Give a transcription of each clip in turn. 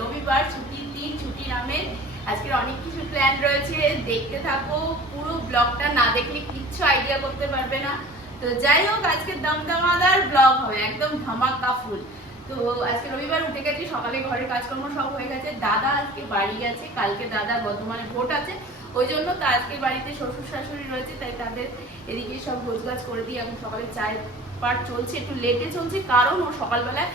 রবিবার ছুটির দিন, ছুটির আমেজ। আজকের অনেক কিছু প্ল্যান রয়েছে, দেখতে থাকো। পুরো ব্লগটা না দেখলে কিচ্ছু আইডিয়া করতে পারবে না। তো যাই হোক, আজকে দমদমাদার ব্লগ হবে, একদম ধামাকা ফুল। তো আজকে রবিবার উঠে গেছি সকালে, ঘরের কাজকর্ম সব হয়ে গেছে। দাদা আজকে বাড়ি গেছে, কালকে দাদা বর্ধমানে ভোট আছে, ওই জন্য তো আজকে বাড়িতে শ্বশুর শাশুড়ি রয়েছে, তাই তাদের এদিকে সব গোছগাছ করে দিই। এখন সকালে চায়ের পাট চলছে, একটু লেটে চলছে, কারণ ও সকালবেলায়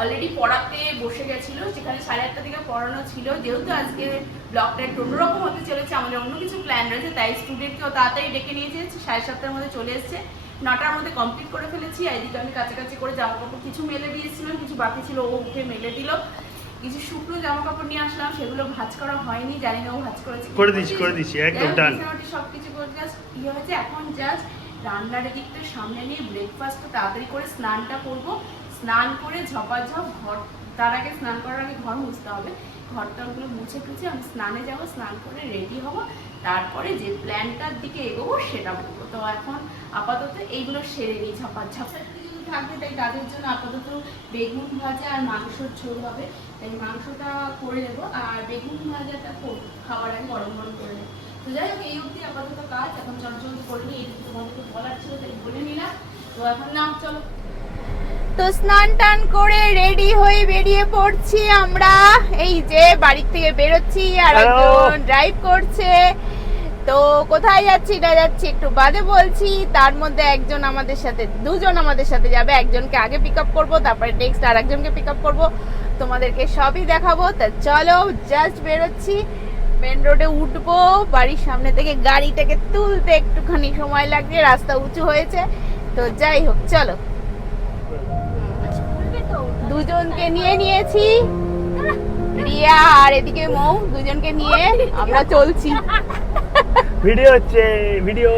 অলরেডি পড়াতে বসে গেছিল, যেখানে 8:30 থেকে পড়ানো ছিল। যেহেতু আজকে ব্লগটা একটু অন্যরকম হতে চলেছে, আমাদের অন্য কিছু প্ল্যান রয়েছে, তাই স্টুডেন্টকেও তাড়াতাড়ি ডেকে নিয়েছে। 7:30-র মধ্যে চলে এসছে, 9টার মধ্যে কমপ্লিট করে ফেলেছি। এদিকে আমি কাছাকাছি করে জামা কাপড় কিছু মেলে দিয়েছিলাম, কিছু বাকি ছিল ও উঠে মেলে দিল। কিছু শুকনো জামা কাপড় নিয়ে আসলাম, সেগুলো ভাঁজ করা হয়নি, জানি না ও ভাঁজ করেছে, করে দিয়েছি একদম ডান। সবকিছু করে জাস্ট হয়েছে। এখন জাস্ট রান্নার দিকটা সামনে নিয়ে ব্রেকফাস্ট তাড়াতাড়ি করে স্নানটা করবো। স্নান করে ঝপাঝপ ঘর, তার আগে স্নান করার আগে ঘর মুছতে হবে, ঘরটাগুলো মুছে টুছে আমি স্নানে যাব, স্নান করে রেডি হব, তারপরে যে প্ল্যানটার দিকে এগোবো সেটা বলবো। তো এখন আপাতত এইগুলো সেরে নিই ঝপাঝপ থাকবে, তাই তাদের জন্য আপাতত বেগুন ভাজা আর মাংসর ঝোল হবে, তাই মাংসটা করে নেবো আর বেগুন ভাজাটা খাওয়ার আগে গরম গরম করে নেবো। তো যাই হোক, এই অবধি আপাতত কাজ, এখন চঞ্চল করে নিই, এটুকু তোমাদেরকে বলার ছিল তাই বলে নিলাম। তো এখন নাম চলো। তো স্নান টান করে রেডি হয়ে বেরিয়ে পড়ছি আমরা, এই যে বাড়ি থেকে বেরোচ্ছি আর একজন ড্রাইভ করছে। তো কোথায় যাচ্ছি না যাচ্ছি একটু বাদে বলছি। তার মধ্যে একজন আমাদের সাথে, দুজন আমাদের সাথে যাবে, একজনকে আগে পিক আপ করবো, তারপরে নেক্সট আর একজনকে পিক আপ করবো, তোমাদেরকে সবই দেখাবো। তা চলো, জাস্ট বেরোচ্ছি, মেন রোডে উঠবো। বাড়ির সামনে থেকে গাড়িটাকে তুলতে একটুখানি সময় লাগবে, রাস্তা উঁচু হয়েছে। তো যাই হোক, চলো। দুজনকে নিয়ে নিয়েছি, রিয়া আর এদিকে মৌ, দুজনকে নিয়ে আমরা চলছি। ভিডিও হচ্ছে, ভিডিও।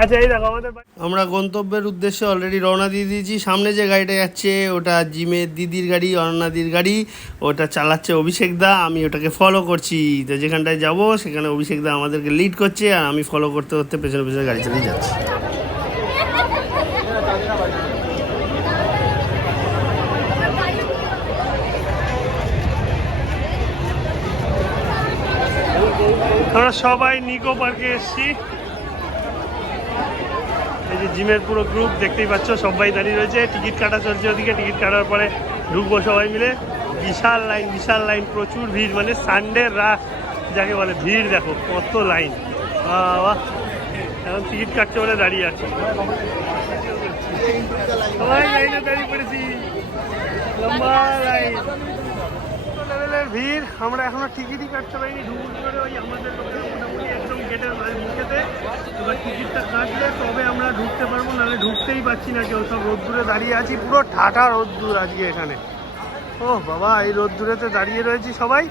আচ্ছা, এই দেখো আমাদের আমরা গন্তব্যের উদ্দেশ্যে অলরেডি রওনা দিয়ে দিয়েছি। সামনে যে গাড়িটা যাচ্ছে ওটা জিমের দিদির গাড়ি, অনন্যাদির গাড়ি, ওটা চালাচ্ছে অভিষেক দা, আমি ওটাকে ফলো করছি। তো যেখানটায় যাবো সেখানে অভিষেক দা আমাদেরকে লিড করছে আর আমি ফলো করতে করতে পেছনে পেছনে গাড়ি চালিয়ে যাচ্ছি। আমরা সবাই নিকো পার্কে এসেছি। এই যে জিমের পুরো গ্রুপ দেখতেই পাচ্ছ, সবাই দাঁড়িয়ে রয়েছে, টিকিট কাটা চলছে ওদিকে। টিকিট কাটার পরে ঢুকবো সবাই মিলে। বিশাল লাইন, বিশাল লাইন, প্রচুর ভিড়, মানে সানডের রাত যাকে বলে, ভিড় দেখো কত লাইন। বাহ, এখন টিকিট কাটছে বলে দাঁড়িয়ে আছে, সবাই লাইনে দাঁড়িয়ে পড়েছি, লম্বা লাইন, লেভেলের ভিড়। আমরা এখনো টিকিটই কাটতে পারিনি, ঢুকুর করে ওই আমাদের লোকের মোটামুটি একদম গেটের মুখেতে। এবার টিকিটটা কাটলে তবে আমরা ঢুকতে পারবো, নাহলে ঢুকতেই পারছি না কেউ, সব রোদ্দুরে দাঁড়িয়ে আছি, পুরো ঠাটা রোদ্দুর আজকে এখানে। ও বাবা, এই রোদ্দুরেতে দাঁড়িয়ে রয়েছি সবাই,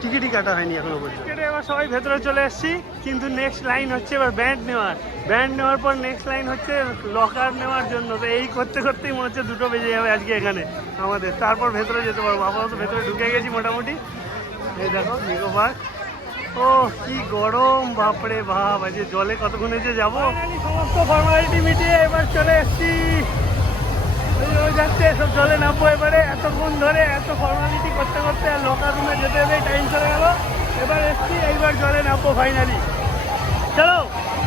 টিকিটই কাটা হয়নি এখনো পর্যন্ত। টিকিটে এবার সবাই ভেতরে চলে এসেছি, কিন্তু নেক্সট লাইন হচ্ছে এবার ব্যান্ড নেওয়ার। ব্যান্ড নেওয়ার পর নেক্সট লাইন হচ্ছে লকার নেওয়ার জন্য। তো এই করতে করতেই মনে হচ্ছে 2টো বেজে যাবে আজকে এখানে আমাদের, তারপর ভেতরে যেতে পারবো। আপাতত ভেতরে ঢুকে গেছি মোটামুটি। এই দেখো নিকো পার্ক, ও কি গরম, বাপরে বাপ, আজকে জলে কতক্ষণে যে যাবো। সমস্ত ফর্মালিটি মিটিয়ে এবার চলে এসছি, যাচ্ছে সব জলে নামবো এবারে। এতক্ষণ ধরে এত ফর্মালিটি করতে করতে আর লকার রুমে যেতে যেতে টাইম চলে গেল। এবার এসছি, এইবার জলে নামবো ফাইনালি। চলো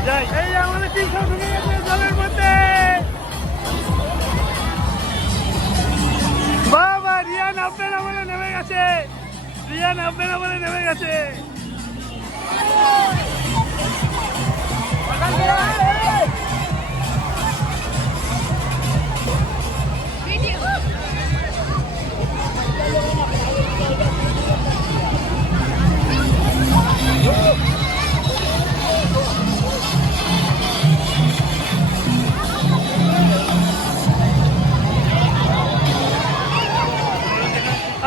যাই। এই আমাদের টিম সব ঢুকে গেছে জলের মধ্যে। বাবা, রিয়া নামবে না বলে নেমে গেছে, রিয়া নামবে না বলে নেমে গেছে।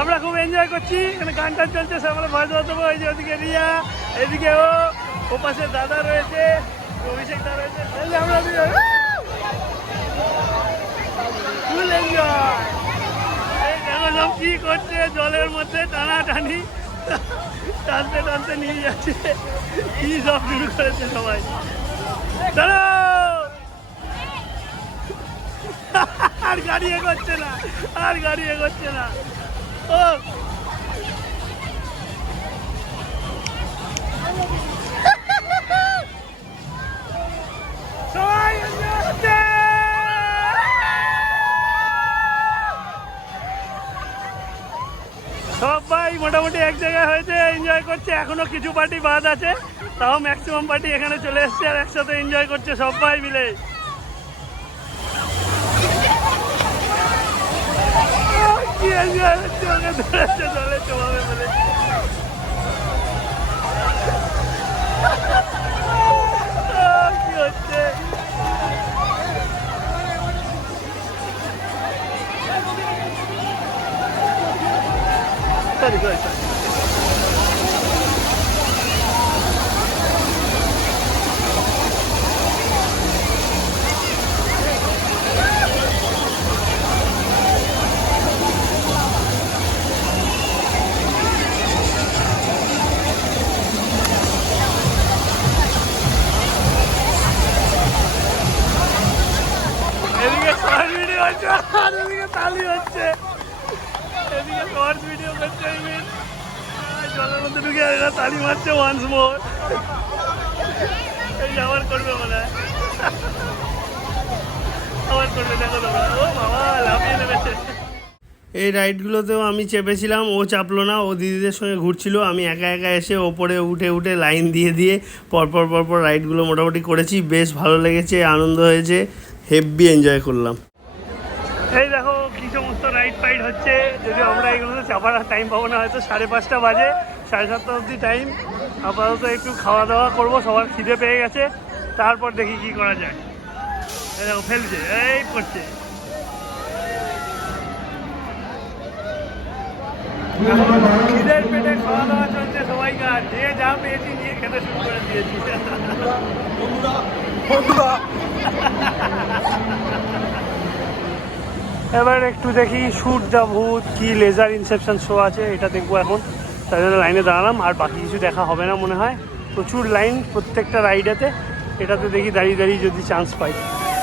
আমরা খুব এনজয় করছি, এখানে গান টান চলছে, আমরা ভয় দেবো। এই যে ওদিকে রিয়া, এদিকে ও পাশে দাদা রয়েছে, অভিষেক দা রয়েছে, আমরা ফুল এনজয়। এই দেখো সব কি করছে, জলের মধ্যে টানাটানি, টানতে টানতে নিয়ে যাচ্ছে, কি সব শুরু করেছে সবাই। চলো। আর গাড়ি এগোচ্ছে না, আর গাড়ি এগোচ্ছে না। ও সবাই সবাই মোটামুটি এক জায়গায় হয়েছে, এনজয় করছে। এখনো কিছু পার্টি বাদ আছে, তাও ম্যাক্সিমাম পার্টি এখানে চলে এসছে আর একসাথে এনজয় করছে সবাই মিলে। কি এনজয় হচ্ছে, ওকে ধরেছে জলে চলাবে বলে। কি হচ্ছে সরি সরি সরি এদিকে শর্ট ভিডিও হচ্ছে আর এদিকে তালি হচ্ছে, এদিকে শর্ট ভিডিও করছে, জলের মধ্যে ঢুকে এরা তালি মারছে ওয়ান্স মোর। এই আবার করবে মনে হয়, আবার করবে, দেখো তোমরা। ও বাবা লাফিয়ে নেমেছে। এই রাইডগুলোতেও আমি চেপেছিলাম, ও চাপলো না, ও দিদিদের সঙ্গে ঘুরছিল। আমি একা একা এসে ওপরে উঠে উঠে লাইন দিয়ে দিয়ে পরপর পরপর রাইডগুলো মোটামুটি করেছি। বেশ ভালো লেগেছে, আনন্দ হয়েছে, হেভি এনজয় করলাম। এই দেখো কি সমস্ত রাইড ফাইড হচ্ছে, যদি আমরা এগুলোতে চাপার টাইম পাবো না, হয়তো 5:30 বাজে, 7:30 অবধি টাইম। আপাতত একটু খাওয়া দাওয়া করবো, সবার খিদে পেয়ে গেছে, তারপর দেখি কি করা যায়। এই দেখো ফেলছে, এই পড়ছে। খিদের পেটে খাওয়া দাওয়া চলছে সবাইকার, যে যা পেয়েছি নিয়ে খেতে শুরু করে দিয়েছি। এবার একটু দেখি শুট দ্য ভূত কি লেজার ইনসেপশন শো আছে, এটা দেখবো এখন। তাই জন্য লাইনে দাঁড়ালাম, আর বাকি কিছু দেখা হবে না মনে হয়। প্রচুর লাইন প্রত্যেকটা রাইডেতে, এটাতে দেখি দাঁড়িয়ে দাঁড়িয়ে যদি চান্স পাই।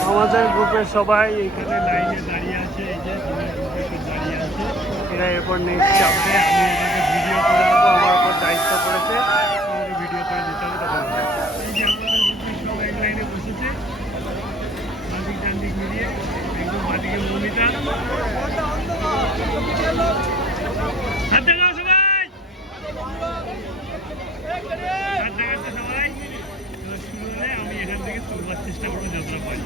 আমাদের গ্রুপের সবাই এখানে লাইনে দাঁড়িয়ে আছে, এই যে দাঁড়িয়ে আছে। এরা এরপর নেক্সট চাপবে, আমি এটাকে ভিডিও করে দেবো, আমার ওপর দায়িত্ব পড়েছে, ভিডিও করে দিতে হবে। তখন এই যে আমাদের গ্রুপের সব এক লাইনে বসেছে, বাদিক ডান দিক মিলিয়ে, একদম বাদিকে মনিটা। হাত দেখাও সবাই, হাত দেখাচ্ছে সবাই। এবার শুরু হলে আমি এখান থেকে তুলবার চেষ্টা করবো যতটা পারি।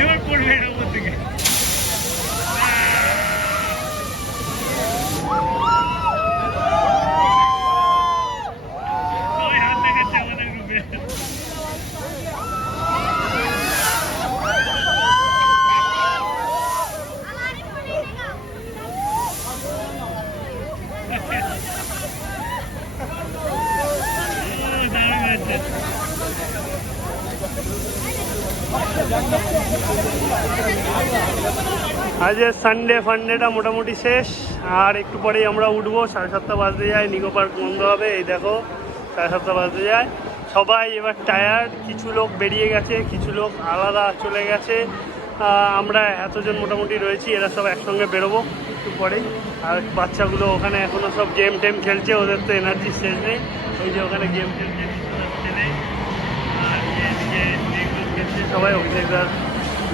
এবার পড়বে এটা উপর থেকে। সবাই হাত দেখাচ্ছে আমাদের গ্রুপে। আজকে সানডে ফান্ডেটা মোটামুটি শেষ, আর একটু পরেই আমরা উঠবো। 7:30 বাজতে যায়, নিকো পার্ক বন্ধ হবে। এই দেখো 7:30 বাজতে যায়, সবাই এবার টায়ার্ড। কিছু লোক বেরিয়ে গেছে, কিছু লোক আলাদা চলে গেছে। আমরা এতজন মোটামুটি রয়েছি, এরা সব একসঙ্গে বেরোবো একটু পরেই। আর বাচ্চাগুলো ওখানে এখনও সব গেম টেম খেলছে, ওদের তো এনার্জি শেষ নেই। ওই যে ওখানে গেম খেলছে। এদিকে মেয়েগুলো খেলছে সবাই, অভিষেকদার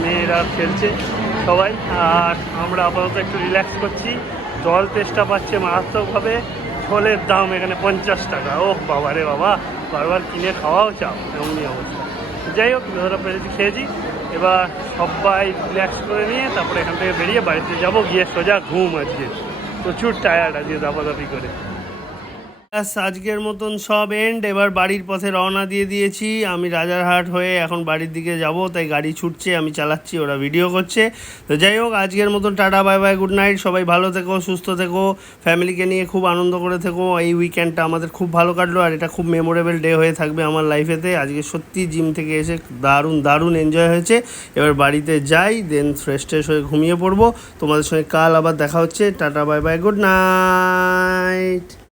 মেয়েরা খেলছে সবাই। আর আমরা আপাতত একটু রিল্যাক্স করছি। জল তেষ্টা পাচ্ছে মারাত্মকভাবে। ঝোলের দাম এখানে 50 টাকা। ও বাবা রে বাবা, বারবার কিনে খাওয়াও চাও, এমনই অবস্থা। যাই হোক, যতটা পেরেছি খেয়েছি। এবার সবাই রিল্যাক্স করে নিয়ে তারপরে এখান থেকে বেরিয়ে বাড়িতে যাব, গিয়ে সোজা ঘুম। আজকে প্রচুর টায়ার্ড, আজকে দাপাদাপি করে। আজকের মতন সব এন্ড। এবার বাড়ির পথে রওনা দিয়ে দিয়েছি। আমি রাজারহাট হয়ে এখন বাড়ির দিকে যাব, তাই গাড়ি ছুটছে, আমি চালাচ্ছি, ওরা ভিডিও করছে। তো যাই হোক, আজকের মতন tata, bye bye, good night. সবাই ভালো থেকো, সুস্থ থেকো, ফ্যামিলিকে নিয়ে খুব আনন্দ করে থেকো। এই উইকেন্ডটা আমাদের খুব ভালো কাটলো, আর এটা খুব মেমোরেবল ডে হয়ে থাকবে আমার লাইফেতে। আজকে সত্যি জিম থেকে এসে দারুণ দারুণ এনজয় হয়েছে। এবার বাড়িতে যাই, দেন ফ্রেশ ট্রেশ হয়ে ঘুমিয়ে পড়বো। তোমাদের সঙ্গে কাল আবার দেখা হচ্ছে। Tata, bye bye, good night.